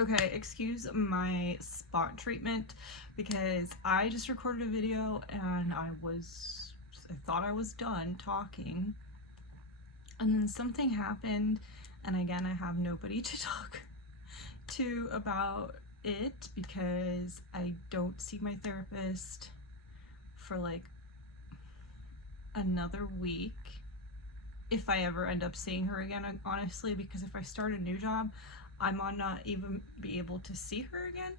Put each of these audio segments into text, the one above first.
Okay, excuse my spot treatment because I just recorded a video and I thought I was done talking, and then something happened, and again I have nobody to talk to about it because I don't see my therapist for like another week, if I ever end up seeing her again, honestly, because if I start a new job, I might not even be able to see her again.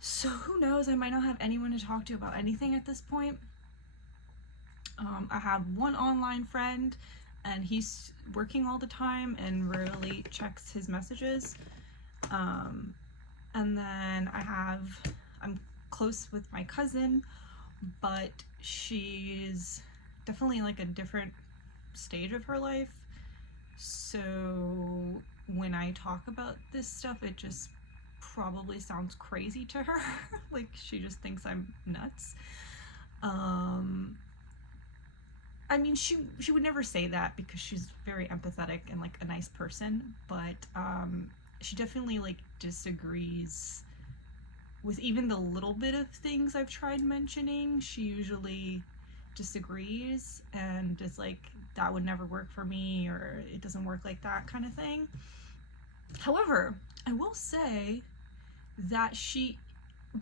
So who knows, I might not have anyone to talk to about anything at this point. I have one online friend and he's working all the time and rarely checks his messages. And then I'm close with my cousin, but she's definitely like a different stage of her life. So when I talk about this stuff, it just probably sounds crazy to her. Like she just thinks I'm nuts. I mean, she would never say that because she's very empathetic and like a nice person, but she definitely like disagrees with even the little bit of things I've tried mentioning. She usually disagrees and is like, that would never work for me, or it doesn't work like that kind of thing. However, I will say that she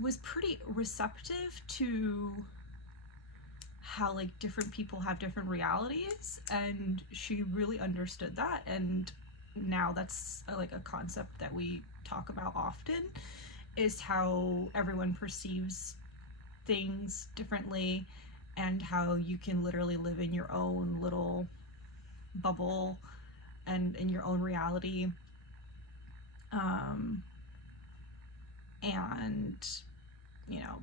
was pretty receptive to how like different people have different realities, and she really understood that, and now that's like a concept that we talk about often, is how everyone perceives things differently and how you can literally live in your own little bubble and in your own reality, and you know,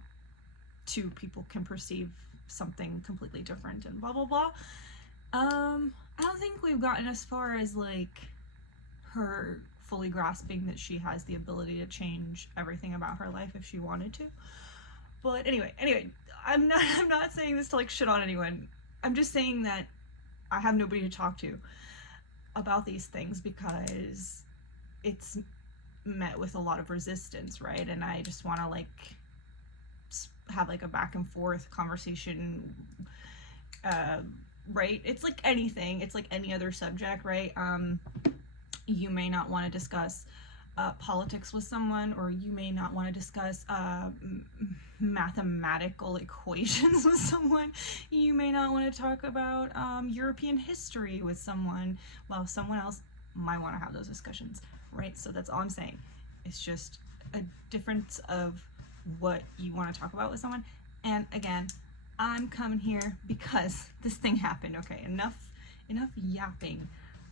two people can perceive something completely different and blah blah blah. I don't think we've gotten as far as like her fully grasping that she has the ability to change everything about her life if she wanted to. But anyway, I'm not saying this to like shit on anyone. I'm just saying that I have nobody to talk to about these things because it's met with a lot of resistance, right? And I just want to like have like a back and forth conversation, right? It's like anything, it's like any other subject, right? You may not want to discuss politics with someone, or you may not want to discuss mathematical equations with someone. You may not want to talk about European history with someone, while someone else might want to have those discussions, right? So that's all I'm saying. It's just a difference of what you want to talk about with someone. And again, I'm coming here because this thing happened. Okay, enough yapping.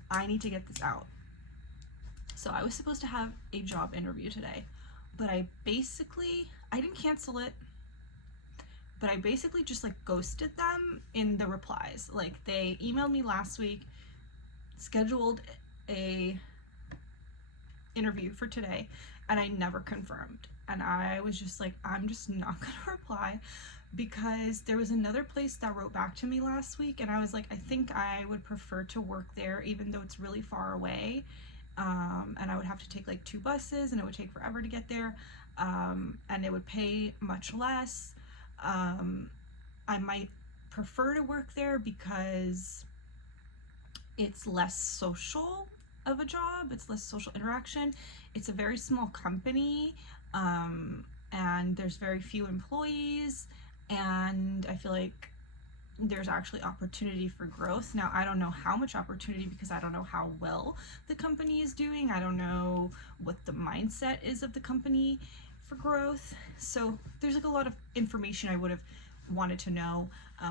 I need to get this out. So I was supposed to have a job interview today, but I didn't cancel it, but I basically just like ghosted them in the replies. Like they emailed me last week, scheduled a interview for today, and I never confirmed. And I was just like, I'm just not gonna reply, because there was another place that wrote back to me last week, and I was like, I think I would prefer to work there even though it's really far away. And I would have to take like 2 buses and it would take forever to get there, and it would pay much less. I might prefer to work there because it's less social of a job, it's less social interaction. It's a very small company, and there's very few employees, and I feel like there's actually opportunity for growth. Now, I don't know how much opportunity because I don't know how well the company is doing. I don't know what the mindset is of the company for growth. So there's like a lot of information I would have wanted to know,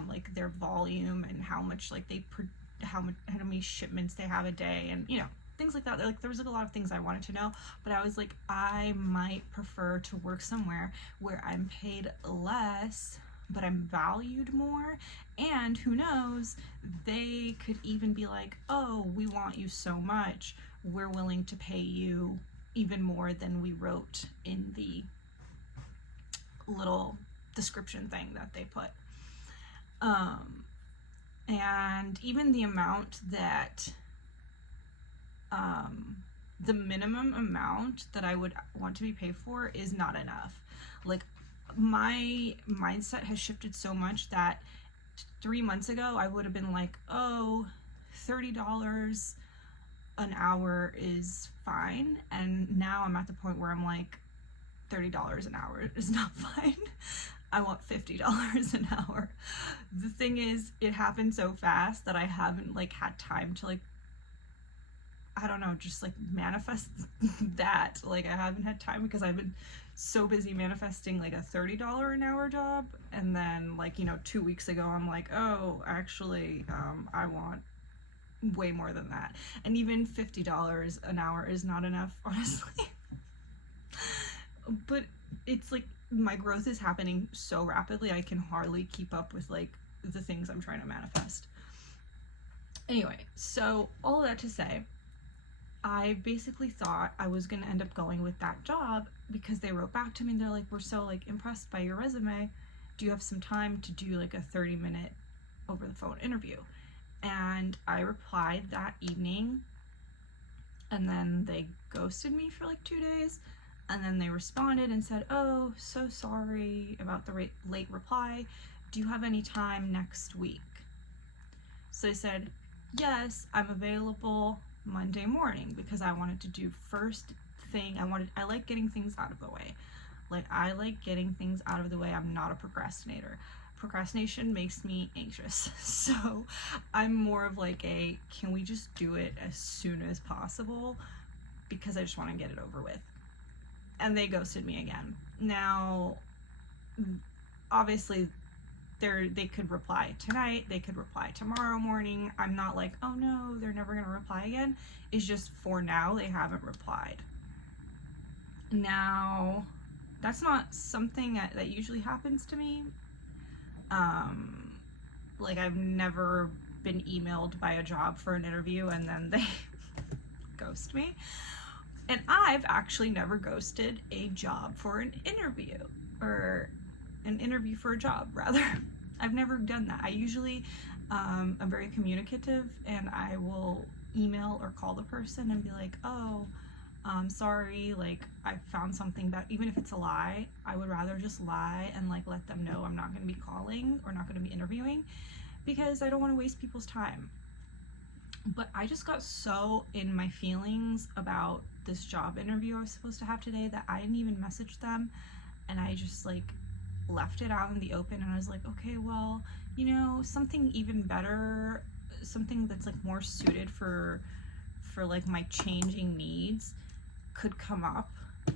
like their volume and how much like how many shipments they have a day, and you know, things like that. Like there was like a lot of things I wanted to know, but I was like, I might prefer to work somewhere where I'm paid less but I'm valued more, and who knows, they could even be like, oh, we want you so much, we're willing to pay you even more than we wrote in the little description thing that they put. And even the amount that the minimum amount that I would want to be paid for is not enough. Like, my mindset has shifted so much that 3 months ago I would have been like, oh, $30 an hour is fine. And now I'm at the point where I'm like, $30 an hour is not fine. I want $50 an hour. The thing is, it happened so fast that I haven't like had time to like, I don't know, just like manifest that. Like, I haven't had time because I've been so busy manifesting like a $30 an hour job. And then, like, 2 weeks ago, I'm like, oh, actually, I want way more than that. And even $50 an hour is not enough, honestly. But it's like my growth is happening so rapidly, I can hardly keep up with like the things I'm trying to manifest. Anyway, so all of that to say, I basically thought I was going to end up going with that job because they wrote back to me and they're like, we're so like impressed by your resume. Do you have some time to do like a 30-minute over the phone interview? And I replied that evening, and then they ghosted me for like 2 days. And then they responded and said, oh, so sorry about the late reply. Do you have any time next week? So I said, yes, I'm available Monday morning, because I wanted to do first thing. I like getting things out of the way. Like, I like getting things out of the way. I'm not a procrastinator. Procrastination makes me anxious. So I'm more of like can we just do it as soon as possible, because I just want to get it over with. And they ghosted me again. Now, obviously, they could reply tonight, they could reply tomorrow morning. I'm not like, oh no, they're never gonna reply again. It's just for now they haven't replied. Now, that's not something that usually happens to me. Like, I've never been emailed by a job for an interview and then they ghost me. And I've actually never ghosted a job for an interview, or an interview for a job, rather. I've never done that. I usually am very communicative, and I will email or call the person and be like, oh, sorry, like, I found something that, even if it's a lie, I would rather just lie and like let them know I'm not going to be calling or not going to be interviewing, because I don't want to waste people's time. But I just got so in my feelings about this job interview I was supposed to have today that I didn't even message them, and I just like left it out in the open. And I was like, okay, well, something even better, something that's like more suited for like my changing needs could come up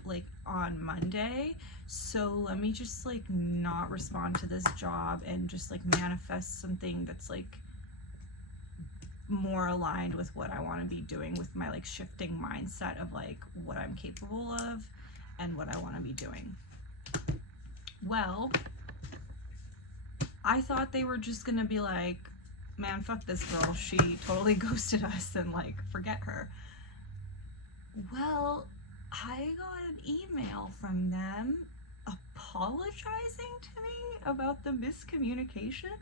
like on Monday. So let me just like not respond to this job and just like manifest something that's like more aligned with what I want to be doing, with my like shifting mindset of like what I'm capable of and what I want to be doing. Well, I thought they were just gonna be like, man, fuck this girl, she totally ghosted us, and like forget her. Well, I got an email from them apologizing to me about the miscommunication,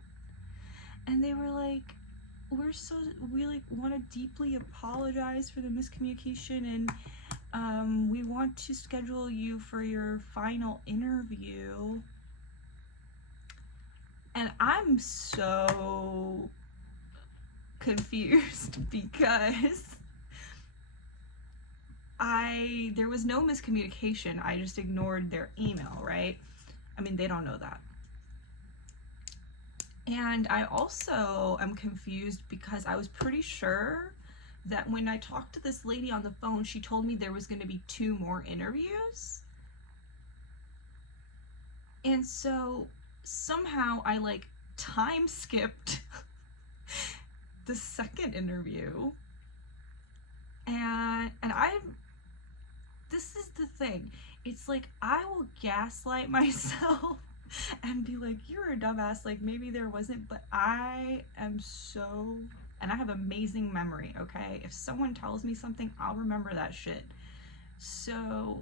and they were like, we like want to deeply apologize for the miscommunication, and we want to schedule you for your final interview. And I'm so confused because there was no miscommunication. I just ignored their email, right? I mean, they don't know that. And I also am confused because I was pretty sure that when I talked to this lady on the phone, she told me there was going to be 2 more interviews. And so somehow I like time skipped the second interview. And this is the thing. It's like, I will gaslight myself and be like, you're a dumbass, like maybe there wasn't, but I am so, and I have amazing memory, okay? If someone tells me something, I'll remember that shit. So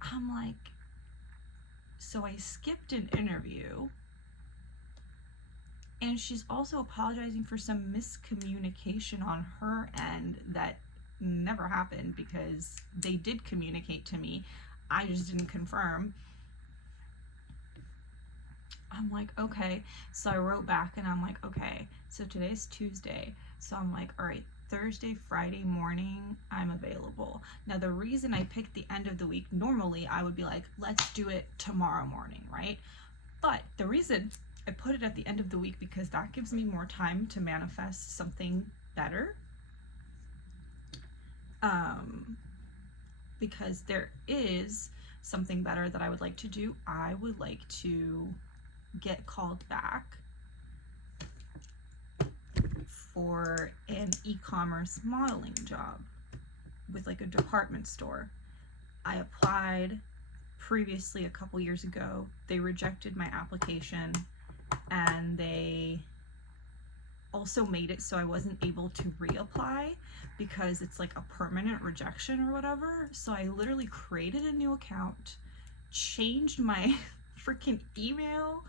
I'm like, so I skipped an interview, and she's also apologizing for some miscommunication on her end that never happened because they did communicate to me. I just didn't confirm. I'm like, okay. So I wrote back and I'm like, okay, so today's Tuesday. So I'm like, all right, Thursday, Friday morning, I'm available. Now, the reason I picked the end of the week, normally I would be like, let's do it tomorrow morning, right? But the reason I put it at the end of the week because that gives me more time to manifest something better. Because there is something better that I would like to do. I would like to get called back for an e-commerce modeling job with like a department store. I applied previously a couple years ago. They rejected my application, and they also made it so I wasn't able to reapply because it's like a permanent rejection or whatever. So I literally created a new account, changed my freaking email.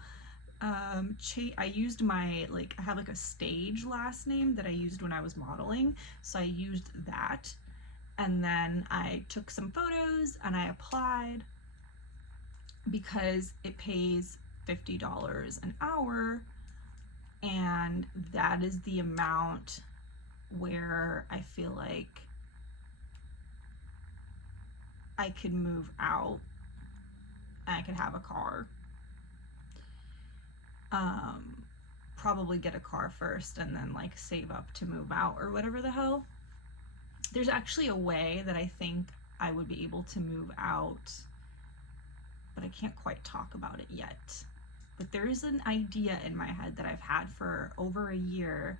I used my, like, I have like a stage last name that I used when I was modeling. So I used that. And then I took some photos and I applied because it pays $50 an hour. And that is the amount where I feel like I could move out and I could have a car. Probably get a car first and then like save up to move out or whatever the hell. There's actually a way that I think I would be able to move out, but I can't quite talk about it yet. But there is an idea in my head that I've had for over a year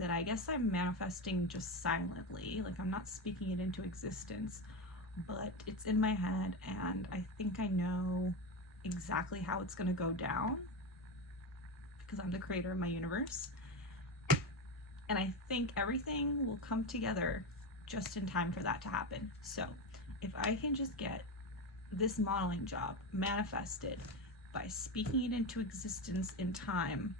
that I guess I'm manifesting just silently. Like, I'm not speaking it into existence, but it's in my head and I think I know exactly how it's going to go down because I'm the creator of my universe. And I think everything will come together just in time for that to happen. So if I can just get this modeling job manifested by speaking it into existence in time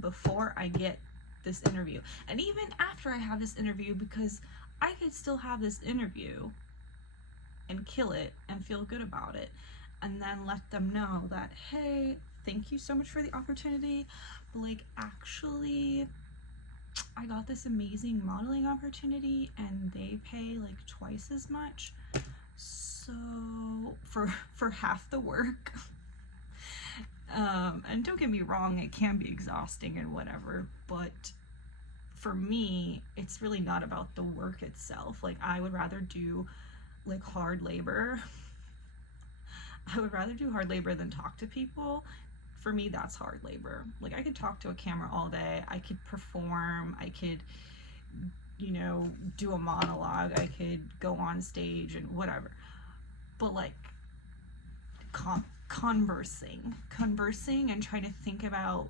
before I get this interview, and even after I have this interview, because I could still have this interview and kill it and feel good about it, and then let them know that, hey, thank you so much for the opportunity, but like, actually, I got this amazing modeling opportunity and they pay like twice as much. So for half the work. And don't get me wrong, it can be exhausting and whatever, but for me, it's really not about the work itself. Like, I would rather do like hard labor. I would rather do hard labor than talk to people. For me, that's hard labor. Like, I could talk to a camera all day. I could perform. I could, you know, do a monologue. I could go on stage and whatever. But like conversing and trying to think about,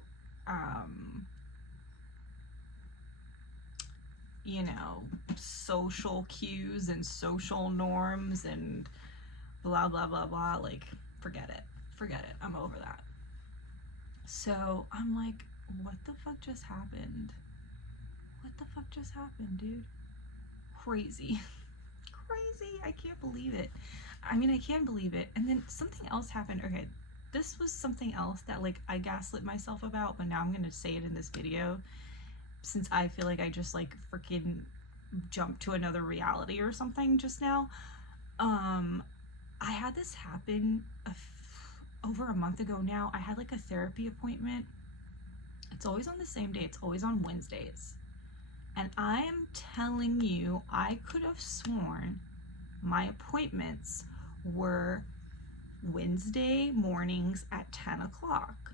you know, social cues and social norms and blah, blah, blah, blah. Like, forget it. I'm over that. So I'm like, what the fuck just happened? Dude? Crazy. I can't believe it. I mean, I can believe it. And then something else happened. Okay, this was something else that like I gaslit myself about, but now I'm gonna say it in this video since I feel like I just like freaking jumped to another reality or something just now. I had this happen over a month ago now. I had like a therapy appointment. It's always on the same day. It's always on Wednesdays. And I am telling you, I could have sworn my appointments were Wednesday mornings at 10 o'clock.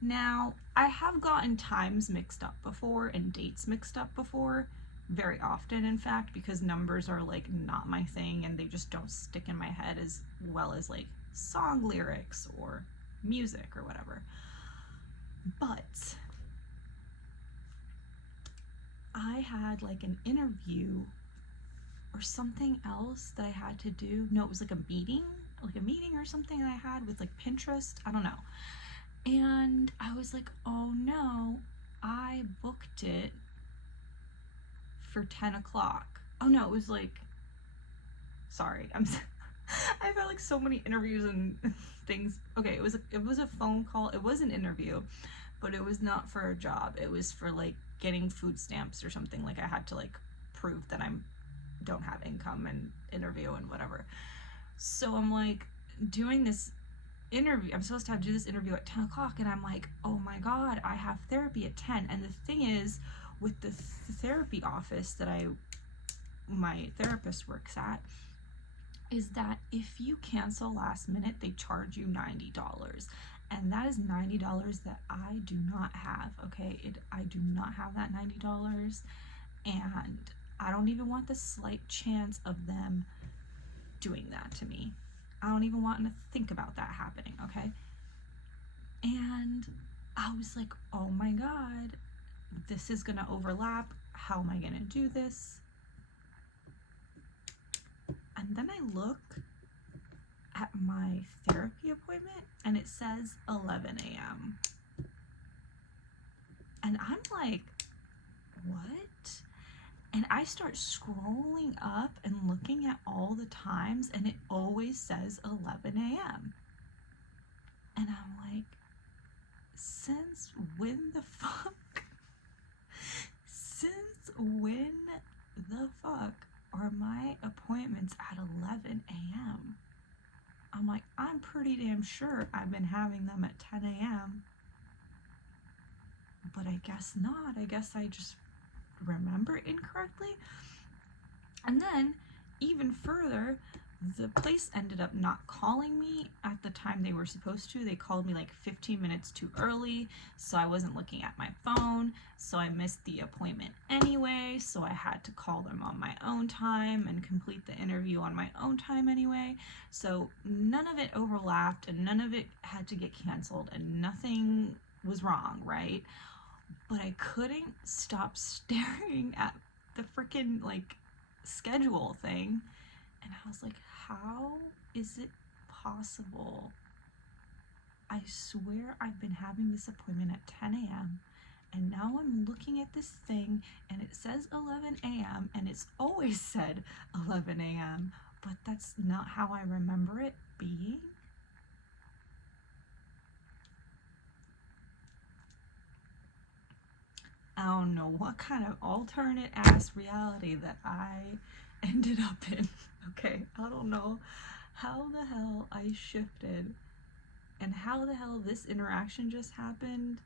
Now, I have gotten times mixed up before and dates mixed up before, very often in fact, because numbers are like not my thing and they just don't stick in my head as well as like song lyrics or music or whatever. But I had like an interview or something else that I had to do. No, it was like a meeting or something that I had with like Pinterest. I don't know. And I was like, oh no, I booked it for 10 o'clock. Oh no, it was like, sorry, I've had like so many interviews and things. Okay, it was a phone call. It was an interview, but it was not for a job. It was for like getting food stamps or something. Like I had to like prove that I don't have income and interview and whatever. So I'm like doing this interview. I'm supposed to do this interview at 10 o'clock, and I'm like, oh my god, I have therapy at 10. And the thing is, with the therapy office that my therapist works at, is that if you cancel last minute, they charge you $90. And that is $90 that I do not have, okay? I do not have that $90. And I don't even want the slight chance of them doing that to me. I don't even want to think about that happening, okay? And I was like, oh my god, this is gonna overlap. How am I gonna do this? And then I look at my therapy appointment and it says 11 a.m. And I'm like, what? And I start scrolling up and looking at all the times, and it always says 11 a.m. And I'm like, since when the fuck? Since when the fuck are my appointments at 11 a.m.? I'm like, I'm pretty damn sure I've been having them at 10 a.m. But I guess not. I guess I just remember incorrectly. And then, even further, the place ended up not calling me at the time they were supposed to. They called me like 15 minutes too early, so I wasn't looking at my phone, so I missed the appointment anyway, so I had to call them on my own time and complete the interview on my own time anyway. So none of it overlapped, and none of it had to get canceled, and nothing was wrong, right? But I couldn't stop staring at the freaking like schedule thing, and I was like, how is it possible? I swear I've been having this appointment at 10 a.m. and now I'm looking at this thing and it says 11 a.m. and it's always said 11 a.m. but that's not how I remember it being. I don't know what kind of alternate ass reality that I ended up in. Okay, I don't know how the hell I shifted and how the hell this interaction just happened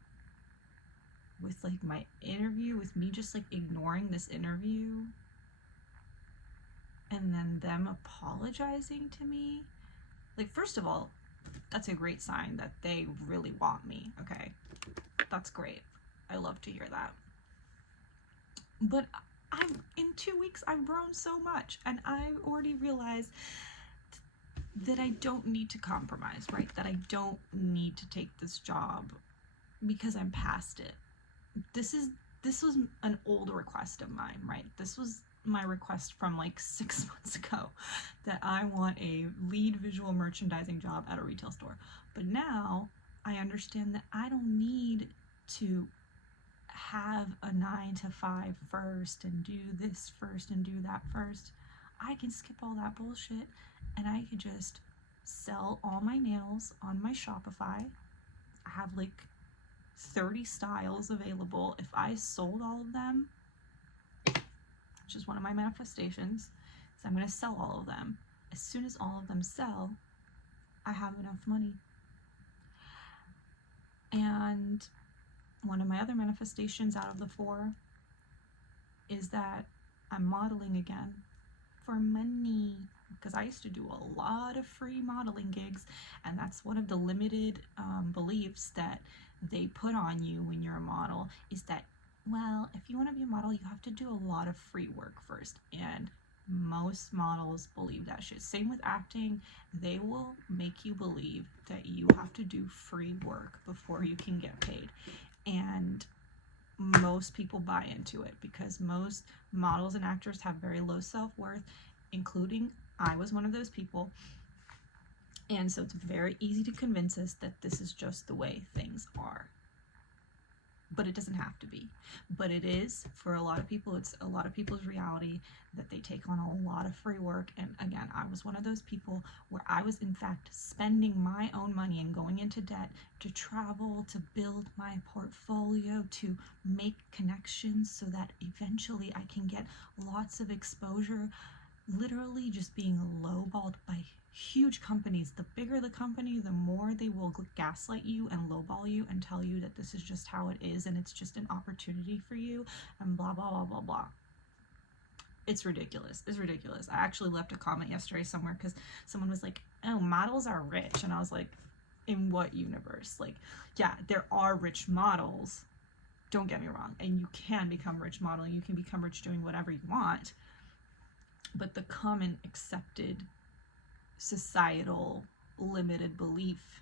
with like my interview, with me just like ignoring this interview and then them apologizing to me. Like, first of all, that's a great sign that they really want me, okay? That's great. I love to hear that. But in 2 weeks, I've grown so much, and I already realized that I don't need to compromise, right? That I don't need to take this job because I'm past it. This was an old request of mine, right? This was my request from like 6 months ago, that I want a lead visual merchandising job at a retail store. But now I understand that I don't need to have a 9 to 5 first and do this first and do that first. I can skip all that bullshit and I could just sell all my nails on my Shopify. I have like 30 styles available. If I sold all of them, which is one of my manifestations, so I'm going to sell all of them. As soon as all of them sell, I have enough money. And one of my other manifestations out of the 4 is that I'm modeling again for money, because I used to do a lot of free modeling gigs, and that's one of the limited beliefs that they put on you when you're a model, is that, well, if you want to be a model, you have to do a lot of free work first. And most models believe that shit. Same with acting. They will make you believe that you have to do free work before you can get paid. And most people buy into it because most models and actors have very low self-worth, including I was one of those people. And so it's very easy to convince us that this is just the way things are. but it doesn't have to be. But it is for a lot of people. It's a lot of people's reality that they take on a lot of free work. And again, I was one of those people where I was in fact spending my own money and going into debt to travel, to build my portfolio, to make connections so that eventually I can get lots of exposure, literally just being lowballed by huge companies. The bigger the company, the more they will gaslight you and lowball you and tell you that this is just how it is and it's just an opportunity for you and blah blah blah blah blah. It's ridiculous. It's ridiculous. I actually left a comment yesterday somewhere because someone was like, oh, models are rich. And I was like, in what universe? Like, yeah, there are rich models, don't get me wrong, and you can become rich model, you can become rich doing whatever you want, but the common accepted societal limited belief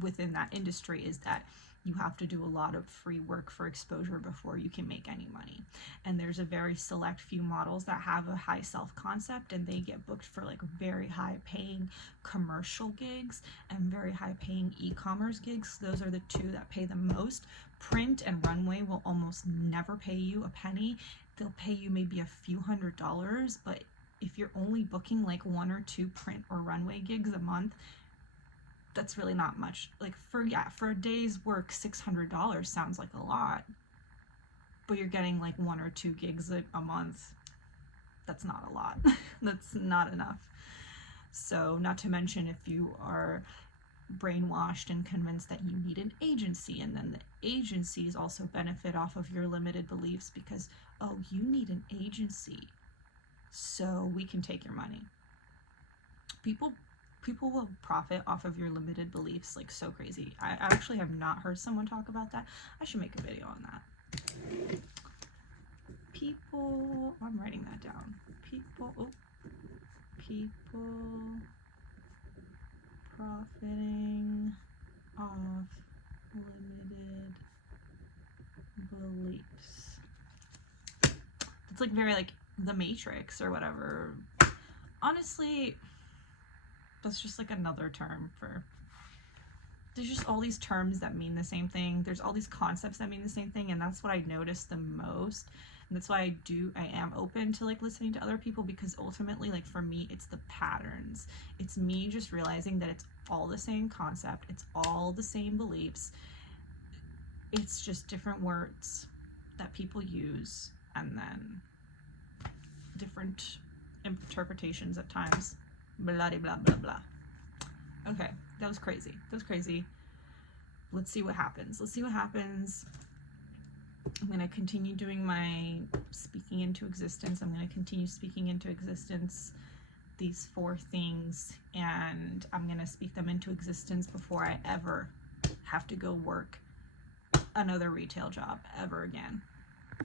within that industry is that you have to do a lot of free work for exposure before you can make any money. And there's a very select few models that have a high self-concept and they get booked for like very high paying commercial gigs and very high paying e-commerce gigs. Those are the two that pay the most. Print and runway will almost never pay you a penny. They'll pay you maybe a few $100s, but if you're only booking like 1 or 2 print or runway gigs a month, that's really not much. Like for a day's work, $600 sounds like a lot, but you're getting like 1 or 2 gigs a month. That's not a lot. That's not enough. So not to mention if you are brainwashed and convinced that you need an agency, and then the agencies also benefit off of your limited beliefs because, oh, you need an agency, so we can take your money. People will profit off of your limited beliefs like so crazy. I actually have not heard someone talk about that. I should make a video on that. People, I'm writing that down. People profiting off limited beliefs. It's like very like The Matrix or whatever. Honestly, that's just like another term for, there's just all these terms that mean the same thing. There's all these concepts that mean the same thing, and that's what I notice the most. And that's why I am open to like listening to other people, because ultimately, like for me, it's the patterns. It's me just realizing that it's all the same concept. It's all the same beliefs. It's just different words that people use and then different interpretations at times. Blah, blah, blah, blah. Okay, that was crazy. That was crazy. Let's see what happens. Let's see what happens. I'm going to continue doing my speaking into existence. I'm going to continue speaking into existence these 4 things, and I'm going to speak them into existence before I ever have to go work another retail job ever again.